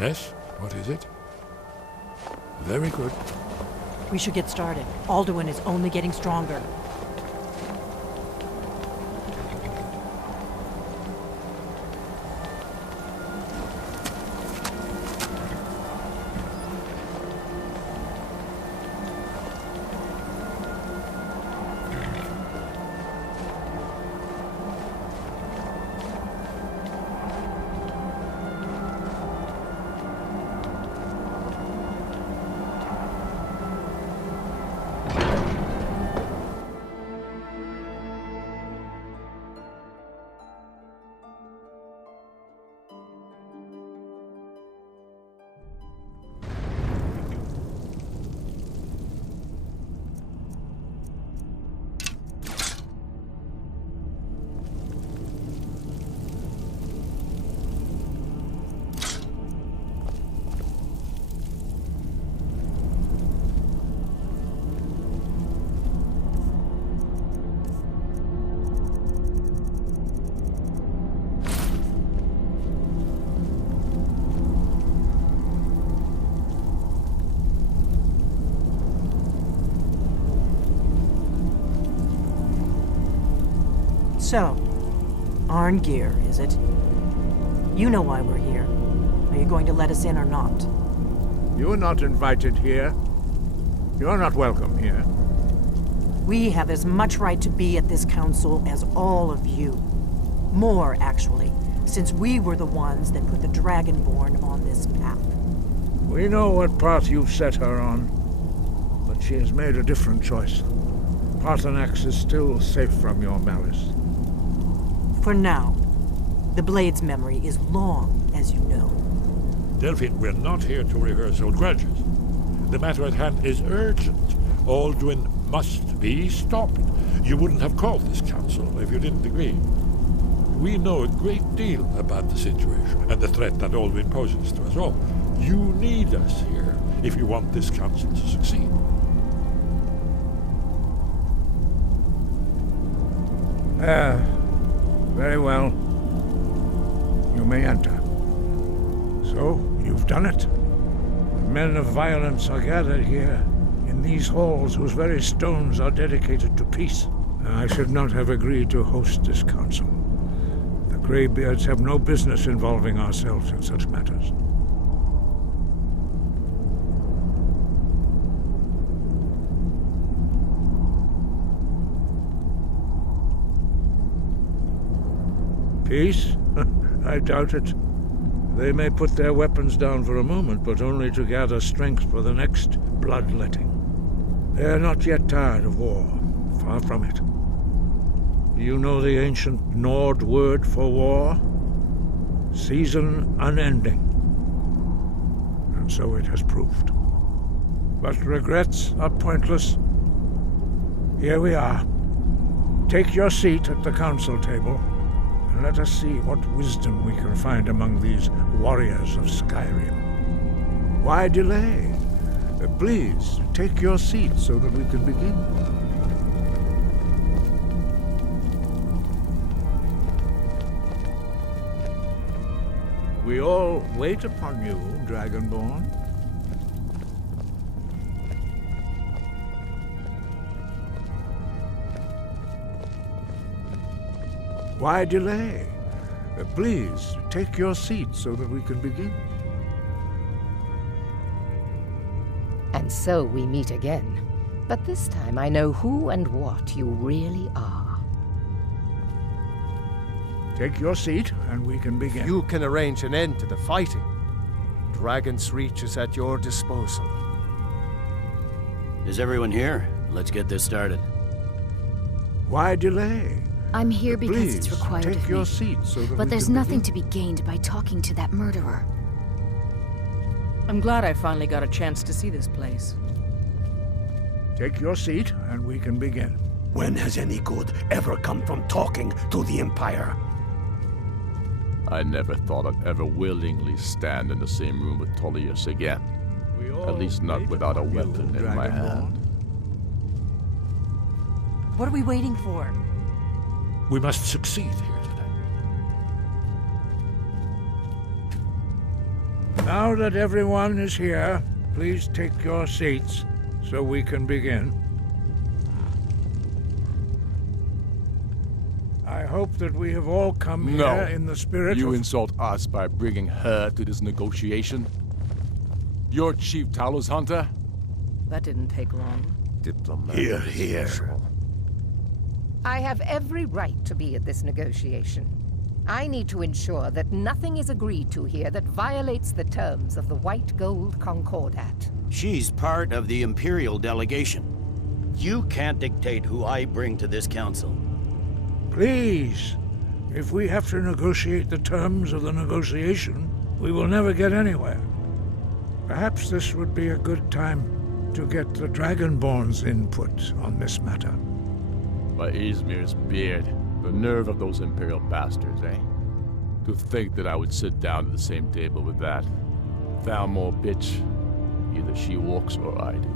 Yes? What is it? Very good. We should get started. Alduin is only getting stronger. So, Arngeir, is it? You know why we're here. Are you going to let us in or not? You are not invited here. You are not welcome here. We have as much right to be at this council as all of you. More, actually, since we were the ones that put the Dragonborn on this path. We know what path you've set her on, but she has made a different choice. Paarthurnax is still safe from your malice. For now. The Blade's memory is long, as you know. Delphine, we're not here to rehearse old grudges. The matter at hand is urgent. Alduin must be stopped. You wouldn't have called this council if you didn't agree. We know a great deal about the situation and the threat that Alduin poses to us all. You need us here if you want this council to succeed. Very well. You may enter. So, you've done it. Men of violence are gathered here, in these halls whose very stones are dedicated to peace. I should not have agreed to host this council. The Greybeards have no business involving ourselves in such matters. Peace? I doubt it. They may put their weapons down for a moment, but only to gather strength for the next bloodletting. They are not yet tired of war. Far from it. You know the ancient Nord word for war? Season unending. And so it has proved. But regrets are pointless. Here we are. Take your seat at the council table, and let us see what wisdom we can find among these warriors of Skyrim. Why delay? Please, take your seat so that we can begin. We all wait upon you, Dragonborn. Why delay? Please, take your seat so that we can begin. And so we meet again. But this time I know who and what you really are. Take your seat, and we can begin. You can arrange an end to the fighting. Dragon's Reach is at your disposal. Is everyone here? Let's get this started. Why delay? I'm here because Please, it's required take of your me. seat so that But we there's can nothing begin. to be gained by talking to that murderer. I'm glad I finally got a chance to see this place. Take your seat, and we can begin. When has any good ever come from talking to the Empire? I never thought I'd ever willingly stand in the same room with Tullius again. We all At least not wait without a upon you, weapon in my Dragonborn. hand. What are we waiting for? We must succeed here today. Now that everyone is here, please take your seats so we can begin. I hope that we have all come here in the spirit You of... insult us by bringing her to this negotiation? You're Chief Talos Hunter? That didn't take long. Diplomat. Hear, hear. I have every right to be at this negotiation. I need to ensure that nothing is agreed to here that violates the terms of the White Gold Concordat. She's part of the Imperial delegation. You can't dictate who I bring to this council. Please, if we have to negotiate the terms of the negotiation, we will never get anywhere. Perhaps this would be a good time to get the Dragonborn's input on this matter. By Izmir's beard, the nerve of those Imperial bastards, eh? To think that I would sit down at the same table with that. Thalmor bitch. Either she walks or I do.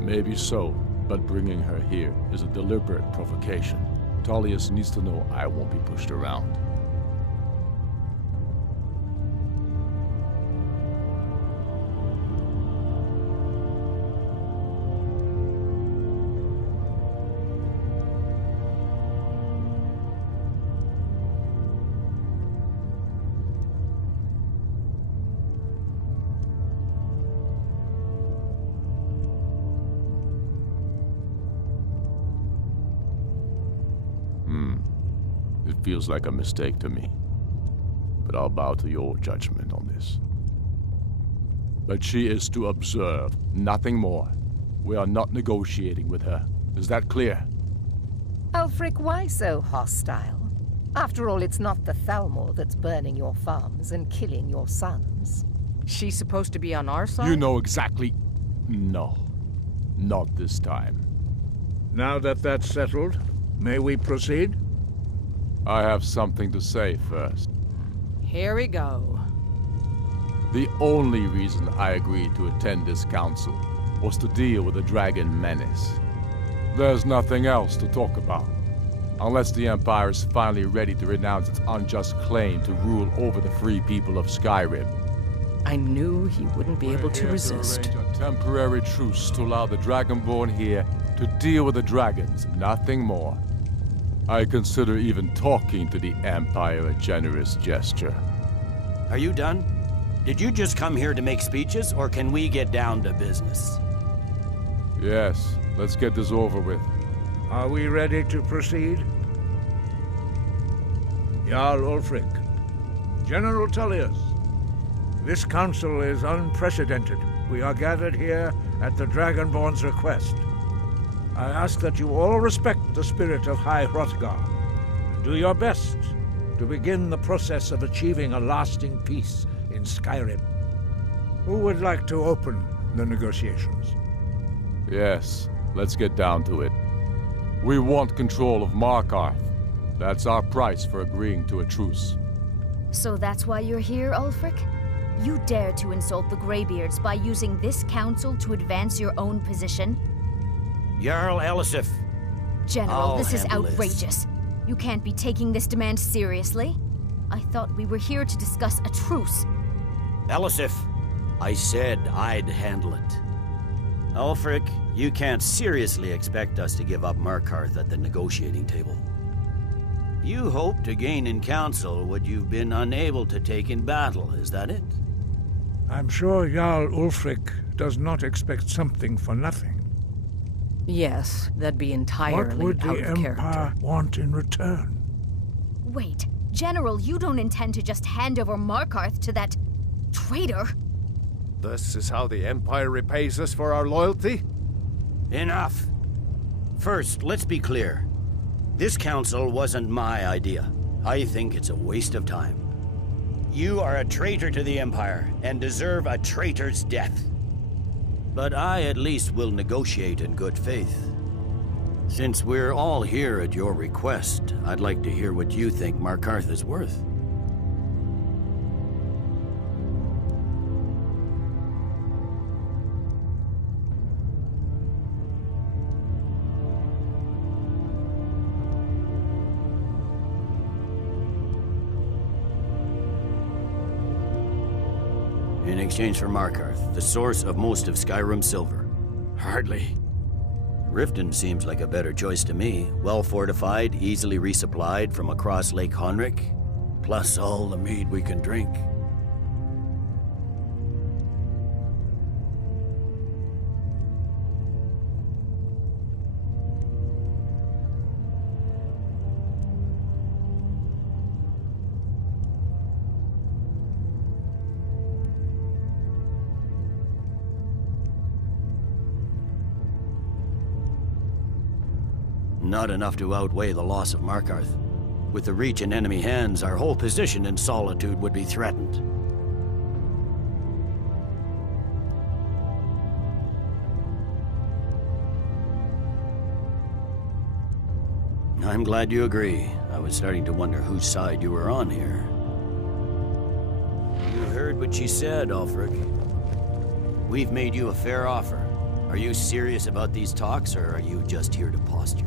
Maybe so, but bringing her here is a deliberate provocation. Tullius needs to know I won't be pushed around. It feels like a mistake to me, but I'll bow to your judgment on this. But she is to observe, nothing more. We are not negotiating with her. Is that clear? Ulfric, why so hostile? After all, it's not the Thalmor that's burning your farms and killing your sons. She's supposed to be on our side? You know exactly... No. Not this time. Now that that's settled, may we proceed? I have something to say first. Here we go. The only reason I agreed to attend this council was to deal with the dragon menace. There's nothing else to talk about. Unless the Empire is finally ready to renounce its unjust claim to rule over the free people of Skyrim. I knew he wouldn't be able to We're here resist. To arrange a temporary truce to allow the Dragonborn here to deal with the dragons, nothing more. I consider even talking to the Empire a generous gesture. Are you done? Did you just come here to make speeches, or can we get down to business? Yes, let's get this over with. Are we ready to proceed? Jarl Ulfric, General Tullius, this council is unprecedented. We are gathered here at the Dragonborn's request. I ask that you all respect the spirit of High Hrothgar and do your best to begin the process of achieving a lasting peace in Skyrim. Who would like to open the negotiations? Yes, let's get down to it. We want control of Markarth. That's our price for agreeing to a truce. So that's why you're here, Ulfric? You dare to insult the Greybeards by using this council to advance your own position? Jarl Elisif. General, this is handle outrageous. You can't be taking this demand seriously. I thought we were here to discuss a truce. Elisif, I said I'd handle it. Ulfric, you can't seriously expect us to give up Markarth at the negotiating table. You hope to gain in council what you've been unable to take in battle, is that it? I'm sure Jarl Ulfric does not expect something for nothing. Yes, that'd be entirely What would out the of Empire character. want in return? Wait, General, you don't intend to just hand over Markarth to that traitor? This is how the Empire repays us for our loyalty? Enough. First, let's be clear. This council wasn't my idea. I think it's a waste of time. You are a traitor to the Empire and deserve a traitor's death. But I at least will negotiate in good faith. Since we're all here at your request, I'd like to hear what you think Markarth is worth. In exchange for Markarth, the source of most of Skyrim's silver. Hardly. Riften seems like a better choice to me. Well-fortified, easily resupplied from across Lake Honrick, plus all the mead we can drink. Not enough to outweigh the loss of Markarth. With the Reach in enemy hands, our whole position in Solitude would be threatened. I'm glad you agree. I was starting to wonder whose side you were on here. You heard what she said, Ulfric. We've made you a fair offer. Are you serious about these talks, or are you just here to posture?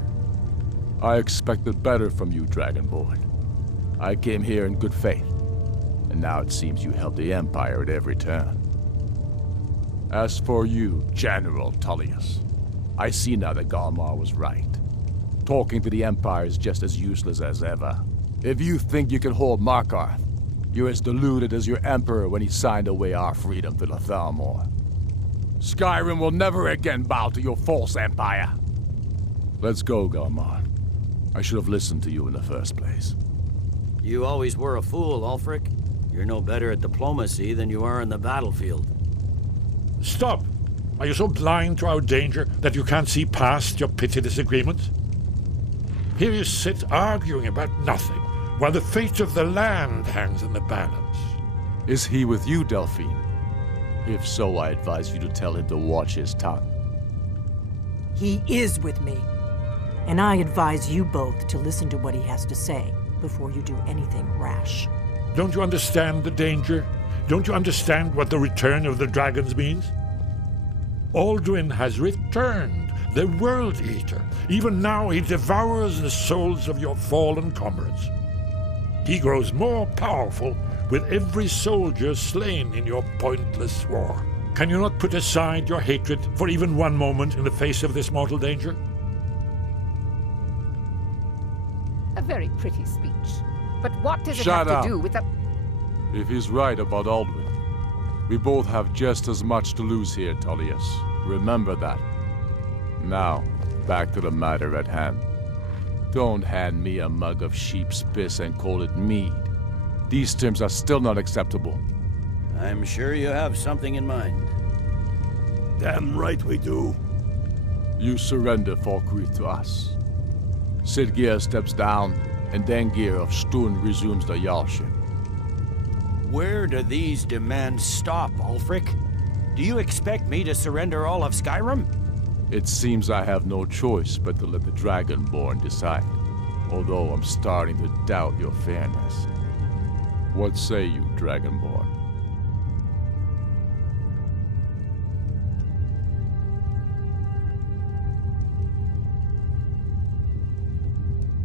I expected better from you, Dragonborn. I came here in good faith, and now it seems you help the Empire at every turn. As for you, General Tullius, I see now that Galmar was right. Talking to the Empire is just as useless as ever. If you think you can hold Markarth, you're as deluded as your Emperor when he signed away our freedom to the Thalmor. Skyrim will never again bow to your false empire. Let's go, Galmar. I should have listened to you in the first place. You always were a fool, Ulfric. You're no better at diplomacy than you are in the battlefield. Stop! Are you so blind to our danger that you can't see past your petty disagreements? Here you sit arguing about nothing, while the fate of the land hangs in the balance. Is he with you, Delphine? If so, I advise you to tell him to watch his tongue. He is with me. And I advise you both to listen to what he has to say before you do anything rash. Don't you understand the danger? Don't you understand what the return of the dragons means? Alduin has returned, the World Eater. Even now he devours the souls of your fallen comrades. He grows more powerful with every soldier slain in your pointless war. Can you not put aside your hatred for even one moment in the face of this mortal danger? A very pretty speech. But what does it Shut have up. to do with the... If he's right about Alduin, we both have just as much to lose here, Tullius. Remember that. Now, back to the matter at hand. Don't hand me a mug of sheep's piss and call it mead. These terms are still not acceptable. I'm sure you have something in mind. Damn right we do. You surrender Falkreath to us. Sidgeir steps down, and Dengir of Stun resumes the Jarlship. Where do these demands stop, Ulfric? Do you expect me to surrender all of Skyrim? It seems I have no choice but to let the Dragonborn decide, although I'm starting to doubt your fairness. What say you, Dragonborn?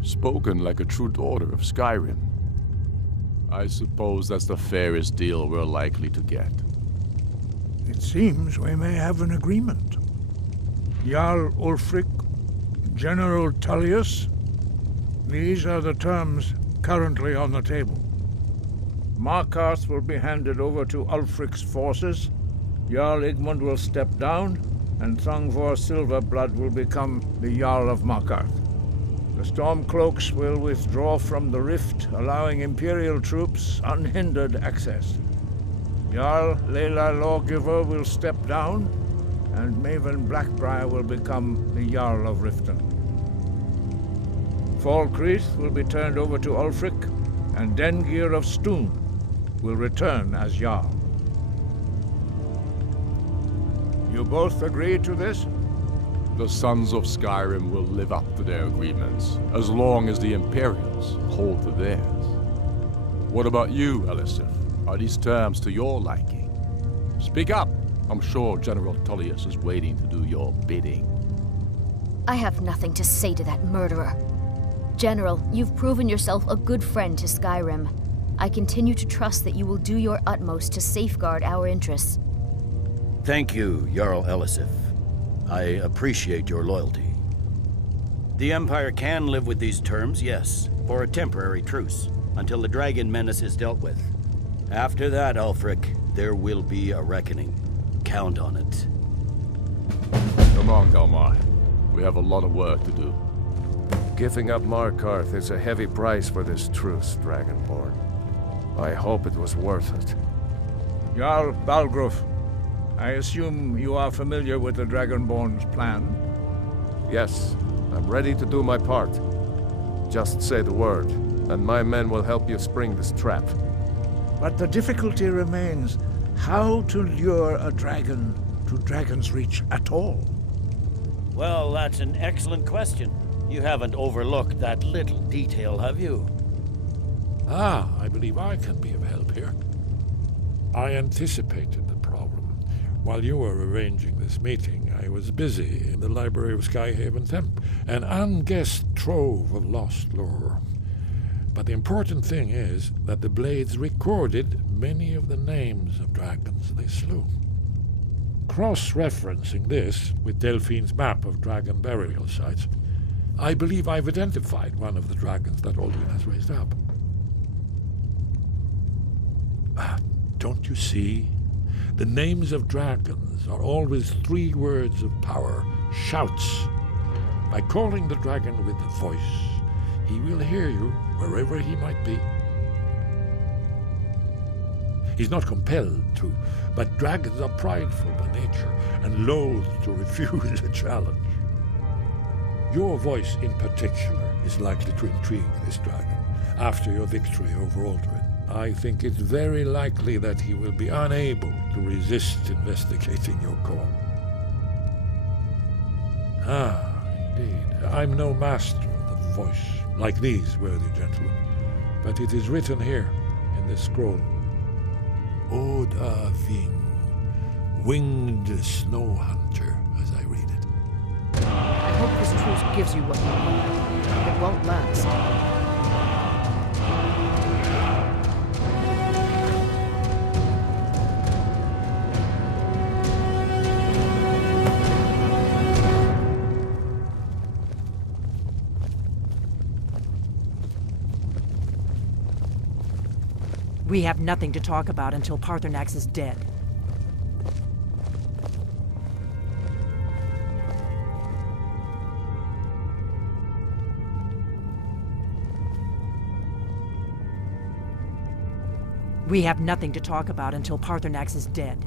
Spoken like a true daughter of Skyrim. I suppose that's the fairest deal we're likely to get. It seems we may have an agreement. Jarl Ulfric, General Tullius, these are the terms currently on the table. Markarth will be handed over to Ulfric's forces, Jarl Igmund will step down, and Thongvor Silverblood will become the Jarl of Markarth. The Stormcloaks will withdraw from the rift, allowing Imperial troops unhindered access. Jarl Leila Lawgiver will step down, and Maven Blackbriar will become the Jarl of Riften. Falkreath will be turned over to Ulfric, and Dengir of Stoon will return as Jarl. You both agree to this? The Sons of Skyrim will live up to their agreements, as long as the Imperials hold to theirs. What about you, Elisif? Are these terms to your liking? Speak up! I'm sure General Tullius is waiting to do your bidding. I have nothing to say to that murderer. General, you've proven yourself a good friend to Skyrim. I continue to trust that you will do your utmost to safeguard our interests. Thank you, Jarl Elisif. I appreciate your loyalty. The Empire can live with these terms, yes, for a temporary truce, until the Dragon Menace is dealt with. After that, Ulfric, there will be a reckoning. Count on it. Come on, Galmar. We have a lot of work to do. Giving up Markarth is a heavy price for this truce, Dragonborn. I hope it was worth it. Jarl Balgruf, I assume you are familiar with the Dragonborn's plan? Yes, I'm ready to do my part. Just say the word, and my men will help you spring this trap. But the difficulty remains how to lure a dragon to Dragon's Reach at all. Well, that's an excellent question. You haven't overlooked that little detail, have you? Ah, I believe I can be of help here. I anticipated the problem. While you were arranging this meeting, I was busy in the library of Skyhaven Temp, an unguessed trove of lost lore. But the important thing is that the Blades recorded many of the names of dragons they slew. Cross-referencing this with Delphine's map of dragon burial sites, I believe I've identified one of the dragons that Alduin has raised up. Don't you see? The names of dragons are always 3 words of power, shouts. By calling the dragon with a voice, he will hear you wherever he might be. He's not compelled to, but dragons are prideful by nature and loath to refuse a challenge. Your voice in particular is likely to intrigue this dragon after your victory over Alduin. I think it's very likely that he will be unable to resist investigating your call. Ah, indeed. I'm no master of the voice, like these worthy gentlemen, but it is written here in this scroll. Oda Ving, winged snow hunter, as I read it. I hope this truce gives you what you want. It won't last. We have nothing to talk about until Paarthurnax is dead. We have nothing to talk about until Paarthurnax is dead.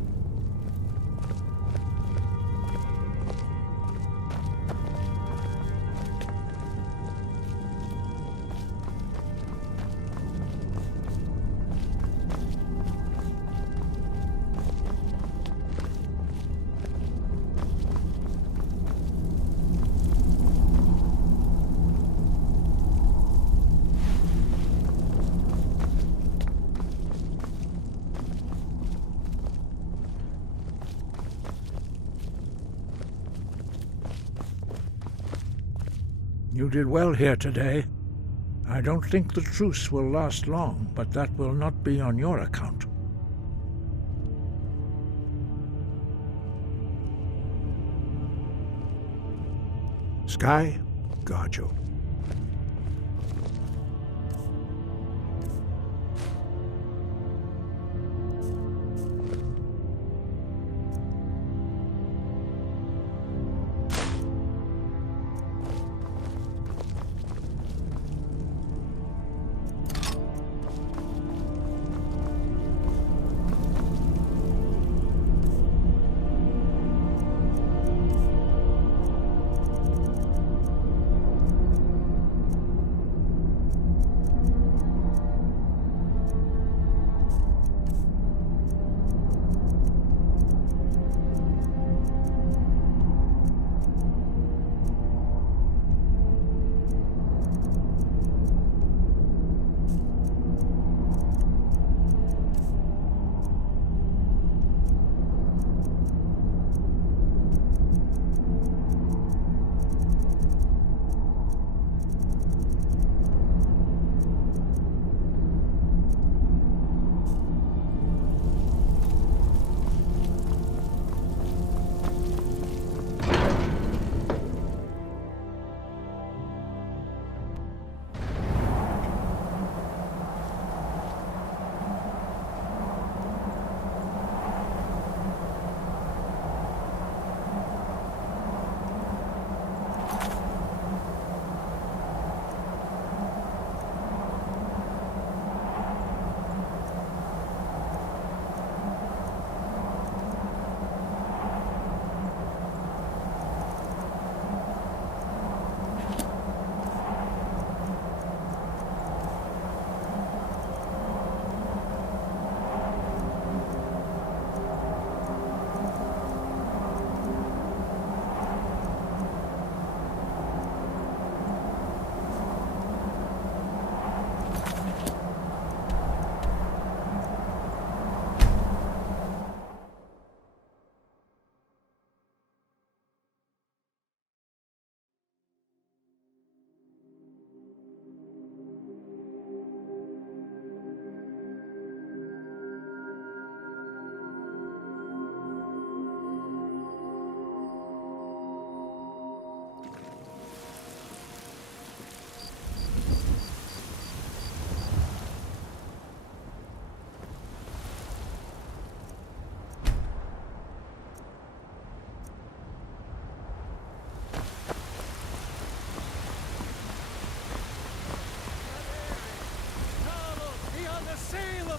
You did well here today. I don't think the truce will last long, but that will not be on your account. Sky, guard you.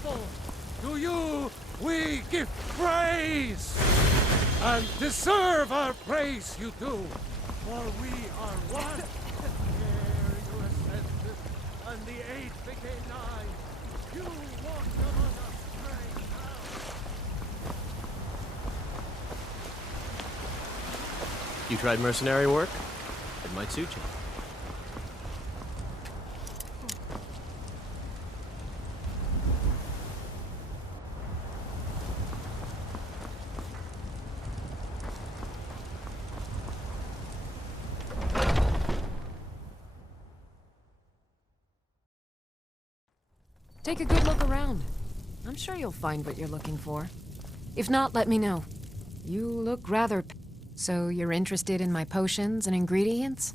unstoppable. To you we give praise. And deserve our praise, you do. For we are one. Ere you ascended, and the 8 became 9. You walked among us, great now. You tried mercenary work? It might suit you. Take a good look around. I'm sure you'll find what you're looking for. If not, let me know. You look rather... So you're interested in my potions and ingredients?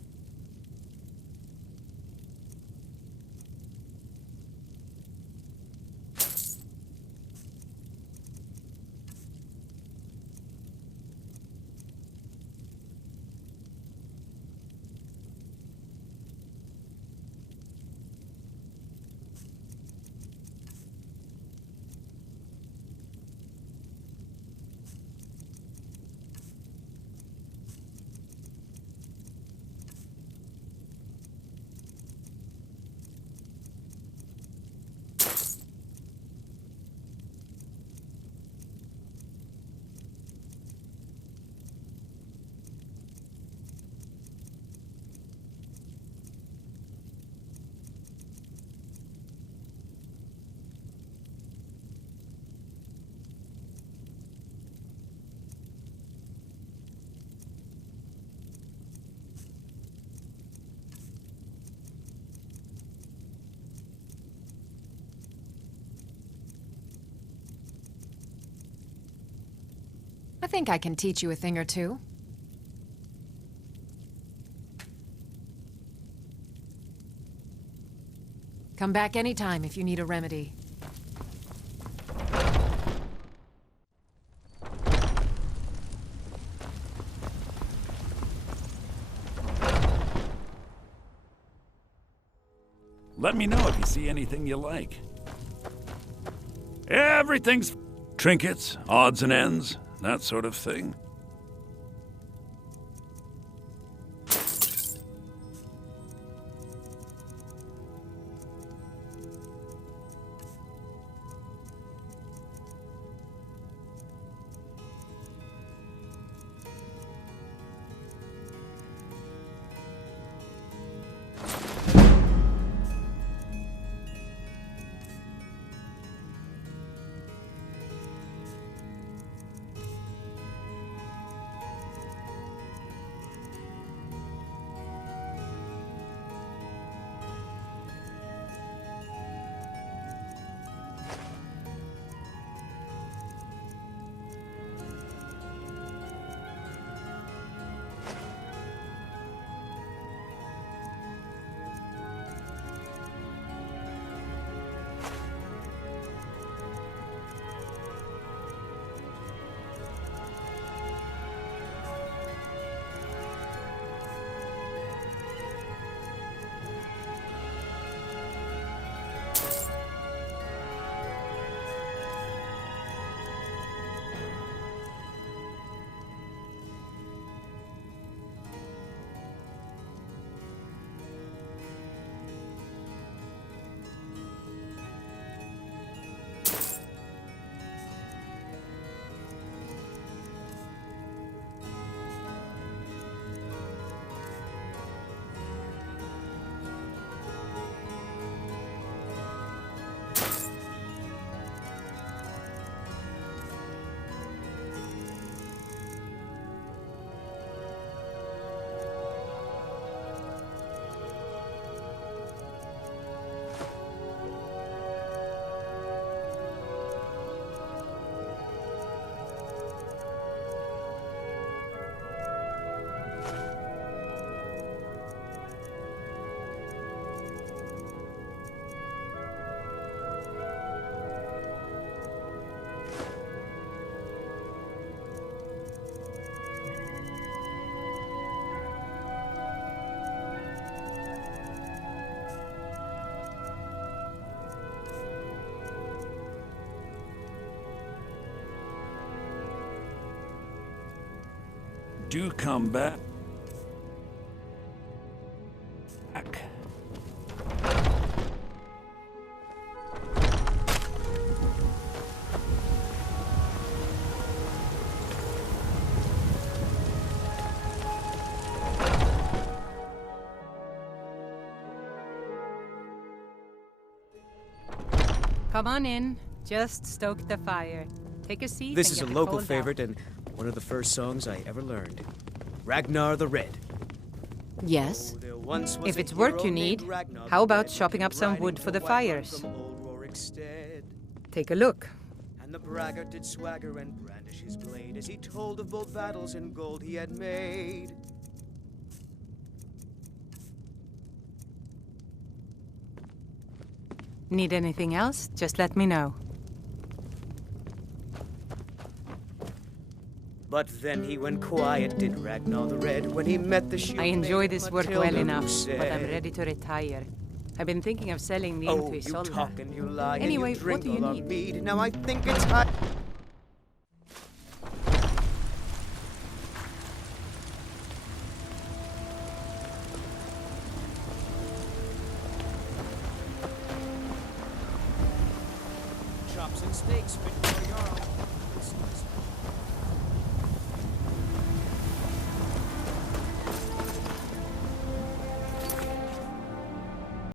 I think I can teach you a thing or two. Come back anytime if you need a remedy. Let me know if you see anything you like. Everything's trinkets, odds and ends, that sort of thing. Do come back. Come on in. Just stoke the fire. Take a seat. This and is get a the local cold favorite out. and one of the first songs I ever learned. Ragnar the Red. Yes? If it's work you need, how about chopping up some wood for the fires? Take a look. And the braggart did swagger and brandish his blade as he told of bold battles and gold he had made. Need anything else? Just let me know. But then he went quiet, did Ragnar the Red, when he met the shoe. I enjoy this work well Matilda, enough, who said, but I'm ready to retire. I've been thinking of selling the inn "Oh, to you Isolde. talk and you lie Anyway, and you drink what do you all our need? mead. Now I think it's time." Chops and steaks fit for your